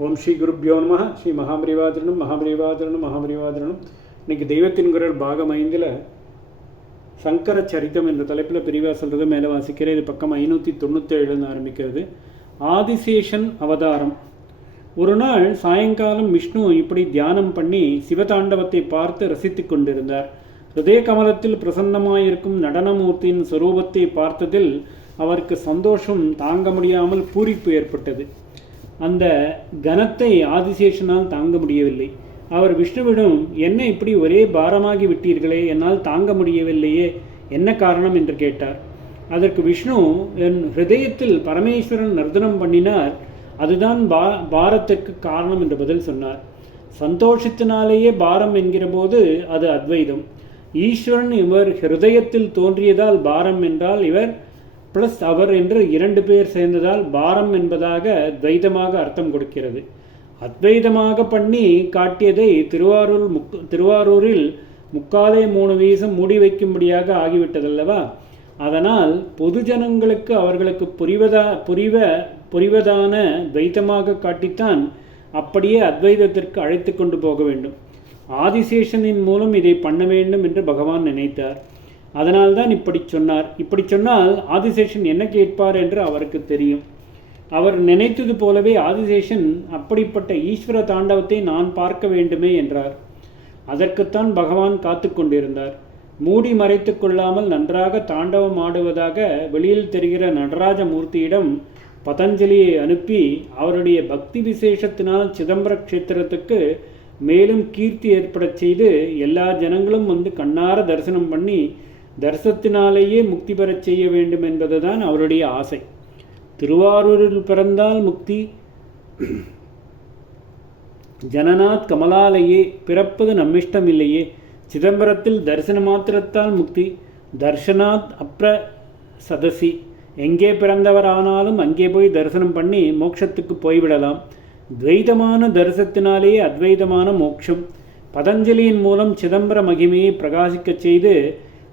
ஓம் ஸ்ரீ குருப்யோ நம. ஸ்ரீ மகாபரிவாதரணம். இன்னைக்கு தெய்வத்தின் குரல் பாகம் 5 சங்கர சரித்தம் என்ற தலைப்பில் பிரிவாக சொல்கிறது மேலே வாசிக்கிறேன். இது பக்கம் 597 ஆரம்பிக்கிறது. ஆதிசேஷன் அவதாரம். ஒரு நாள் சாயங்காலம் விஷ்ணு இப்படி தியானம் பண்ணி சிவதாண்டவத்தை பார்த்து ரசித்து கொண்டிருந்தார். ஹிருதய கமலத்தில் பிரசன்னமாயிருக்கும் நடனமூர்த்தியின் சொரூபத்தை பார்த்ததில் அவருக்கு சந்தோஷம் தாங்க முடியாமல் பூரிப்பு ஏற்பட்டது. அந்த கனத்தை ஆதிசேஷனால் தாங்க முடியவில்லை. அவர் விஷ்ணுவிடம், என்ன இப்படி ஒரே பாரமாகி விட்டீர்களே, என்னால் தாங்க முடியவில்லையே, என்ன காரணம் என்று கேட்டார். அதற்கு விஷ்ணு, என் ஹிருதயத்தில் பரமேஸ்வரன் நர்த்தனம் பண்ணினார், அதுதான் பாரத்திற்கு காரணம் என்று பதில் சொன்னார். சந்தோஷத்தினாலேயே பாரம் என்கிற போது அது அத்வைதம். ஈஸ்வரன் இவர் ஹிருதயத்தில் தோன்றியதால் பாரம் என்றால், இவர் ப்ளஸ் அவர் என்று 2 பேர் சேர்ந்ததால் பாரம் என்பதாக துவைதமாக அர்த்தம் கொடுக்கிறது. அத்வைதமாக பண்ணி காட்டியதை திருவாரூரில் 3/4 வீசம் மூடி வைக்கும்படியாக ஆகிவிட்டதல்லவா. அதனால் பொதுஜனங்களுக்கு அவர்களுக்கு புரிவதான துவைதமாக காட்டித்தான் அப்படியே அத்வைதத்திற்கு அழைத்து கொண்டு போக வேண்டும். ஆதிசேஷனின் மூலம் இதை பண்ண வேண்டும் என்று பகவான் நினைத்தார். அதனால்தான் இப்படி சொன்னார். இப்படி சொன்னால் ஆதிசேஷன் என்ன கேட்பார் என்று அவருக்கு தெரியும். அவர் நினைத்தது போலவே ஆதிசேஷன் அப்படிப்பட்ட ஈஸ்வர தாண்டவத்தை நான் பார்க்க வேண்டுமே என்றார். அதற்குத்தான் பகவான் காத்து கொண்டிருந்தார். மூடி மறைத்து கொள்ளாமல் நன்றாக தாண்டவம் ஆடுவதாக வெளியில் தெரிகிற நடராஜ மூர்த்தியிடம் பதஞ்சலியை அனுப்பி அவருடைய பக்தி விசேஷத்தினால் சிதம்பர க்ஷேத்திரத்துக்கு மேலும் கீர்த்தி ஏற்படச் செய்து எல்லா ஜனங்களும் வந்து கண்ணார தரிசனம் பண்ணி தரிசனத்தினாலேயே முக்தி பெறச் செய்ய வேண்டும் என்பதுதான் அவருடைய ஆசை. திருவாரூரில் பிறந்தால் முக்தி, ஜனநாத் கமலாலயே, பிறப்பது நம்மிஷ்டம் இல்லையே, சிதம்பரத்தில் தரிசன மாத்திரத்தால் முக்தி, தர்ஷனாத் அப்ர சதசி, எங்கே பிறந்தவரானாலும் அங்கே போய் தரிசனம் பண்ணி மோட்சத்துக்கு போய்விடலாம். துவைதமான தரிசனத்தினாலேயே அத்வைதமான மோட்சம். பதஞ்சலியின் மூலம் சிதம்பர மகிமையை பிரகாசிக்கச் செய்து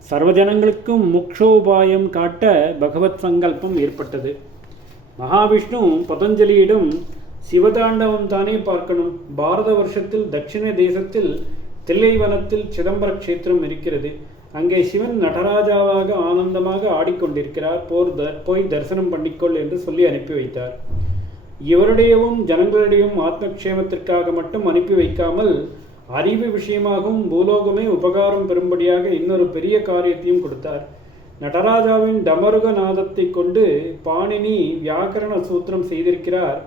சர்வஜனங்களுக்கும் மோக்ஷோபாயம் காட்ட பகவத் சங்கல்பம் ஏற்பட்டது. மகாவிஷ்ணு பதஞ்சலியிடம், சிவதாண்டவம் தானே பார்க்கணும். பாரத வருஷத்தில் தட்சிண தேசத்தில் தில்லைவனத்தில் சிதம்பர க்ஷேத்திரம் இருக்கிறது. அங்கே சிவன் நடராஜாவாக ஆனந்தமாக ஆடிக்கொண்டிருக்கிறார், போய் தரிசனம் பண்ணிக்கொள் என்று சொல்லி அனுப்பி வைத்தார். இவருடையவும் ஜனங்களுடையும் ஆத்மக்ஷேமத்திற்காக மட்டும் அனுப்பி வைக்காமல் அறிவு விஷயமாகவும் பூலோகமே உபகாரம் பெறும்படியாக இன்னொரு பெரிய காரியத்தையும் கொடுத்தார். நடராஜாவின் டமருக நாதத்தை கொண்டு பாணினி வியாக்கரண சூத்திரம் செய்திருக்கிறார்.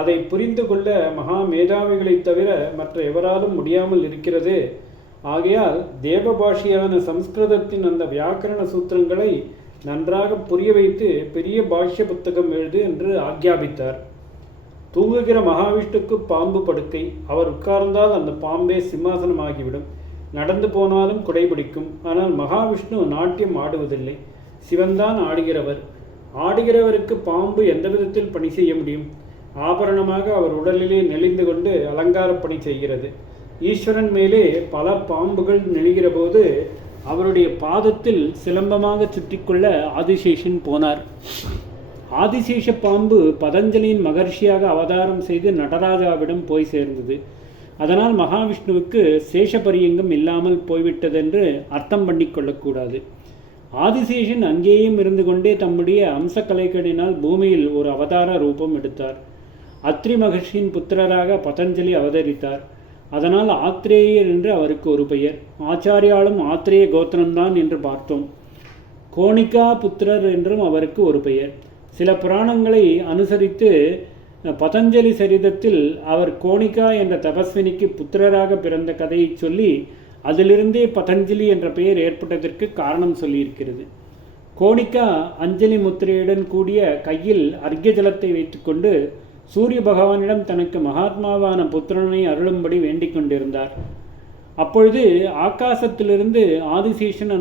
அதை புரிந்து கொள்ள மகா மேதாவிகளை தவிர மற்ற எவராலும் முடியாமல் இருக்கிறது. ஆகையால் தேவபாஷியான சம்ஸ்கிருதத்தின் அந்த வியாக்கரண சூத்திரங்களை நன்றாக புரிய வைத்து பெரிய பாஷ்ய புத்தகம் எழுது என்று ஆக்ஞாபித்தார். தூங்குகிற மகாவிஷ்ணுக்கு பாம்பு படுக்கை. அவர் உட்கார்ந்தால் அந்த பாம்பே சிம்மாசனமாகிவிடும். நடந்து போனாலும் குடைபிடிக்கும். ஆனால் மகாவிஷ்ணு நாட்டியம் ஆடுவதில்லை. சிவன்தான் ஆடுகிறவர். ஆடுகிறவருக்கு பாம்பு எந்த விதத்தில் பணி செய்ய முடியும்? ஆபரணமாக அவர் உடலிலே நெளிந்து கொண்டு அலங்கார பணி செய்கிறது. ஈஸ்வரன் மேலே பல பாம்புகள் நெளிகிற போது அவருடைய பாதத்தில் சிலம்பமாக சுற்றிக்கொள்ள ஆதிசேஷன் போனார். ஆதிசேஷ பாம்பு பதஞ்சலியின் மகர்ஷியாக அவதாரம் செய்து நடராஜாவிடம் போய் சேர்ந்தது. அதனால் மகாவிஷ்ணுவுக்கு சேஷபரியங்கம் இல்லாமல் போய்விட்டதென்று அர்த்தம் பண்ணி கொள்ளக்கூடாது. ஆதிசேஷன் அங்கேயும் இருந்து கொண்டே தம்முடைய அம்சக்கலைகளினால் பூமியில் ஒரு அவதார ரூபம் எடுத்தார். அத்ரி மகர்ஷியின் புத்திரராக பதஞ்சலி அவதரித்தார். அதனால் ஆத்ரேயர் என்று அவருக்கு ஒரு பெயர். ஆச்சாரியாலும் ஆத்ரேய கோத்திரம்தான் என்று பார்த்தோம். கோணிகா புத்திரர் என்றும் அவருக்கு ஒரு பெயர். சில புராணங்களை அனுசரித்து பதஞ்சலி சரிதத்தில் அவர் கோணிகா என்ற தபஸ்வினிக்கு புத்திரராக பிறந்த கதையை சொல்லி அதிலிருந்தே பதஞ்சலி என்ற பெயர் ஏற்பட்டதற்கு காரணம் சொல்லியிருக்கிறது. கோணிகா அஞ்சலி முத்திரையுடன் கூடிய கையில் அர்க்ய ஜலத்தை வைத்துக்கொண்டு சூரிய பகவானிடம் தனக்கு மகாத்மாவான புத்திரனை அருளும்படி வேண்டிக் கொண்டிருந்தார். அப்பொழுது ஆகாசத்திலிருந்து ஆதிசேஷன்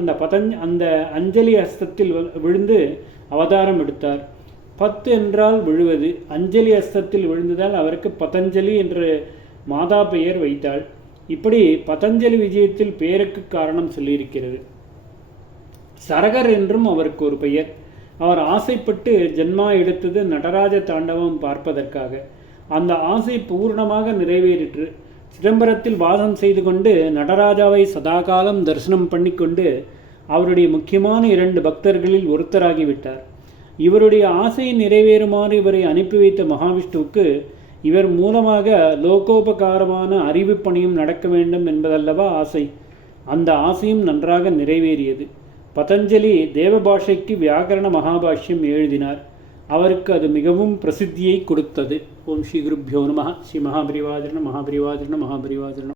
அந்த அஞ்சலி ஹஸ்தத்தில் விழுந்து அவதாரம் எடுத்தார். 10 என்றால் விழுவது. அஞ்சலி ஹஸ்தத்தில் விழுந்ததால் அவருக்கு பதஞ்சலி என்று மாதா பெயர் வைத்தாள். இப்படி பதஞ்சலி விஜயத்தில் பெயருக்கு காரணம் சொல்லியிருக்கிறது. சரகர் என்றும் அவருக்கு ஒரு பெயர். அவர் ஆசைப்பட்டு ஜென்மா எடுத்தது நடராஜ தாண்டவம் பார்ப்பதற்காக. அந்த ஆசை பூர்ணமாக நிறைவேறிற்று. சிதம்பரத்தில் வாசம் செய்து கொண்டு நடராஜாவை சதாகாலம் தரிசனம் பண்ணிக்கொண்டு அவருடைய முக்கியமான 2 பக்தர்களில் ஒருத்தராகிவிட்டார். இவருடைய ஆசை நிறைவேறுமாறு இவரை அனுப்பி வைத்த மகாவிஷ்ணுவுக்கு இவர் மூலமாக லோகோபகாரமான அறிவு பணியும் நடக்க வேண்டும் என்பதல்லவா ஆசை. அந்த ஆசையும் நன்றாக நிறைவேறியது. பதஞ்சலி தேவபாஷைக்கு வியாக்கரண மகாபாஷ்யம் எழுதினார். அவருக்கு அது மிகவும் பிரசித்தியை கொடுத்தது. ஓம் ஸ்ரீ குருப்யோ நமः. ஸ்ரீ மகாபரிவாஜன மகாபரிவாஜன மகாபரிவாஜனம்.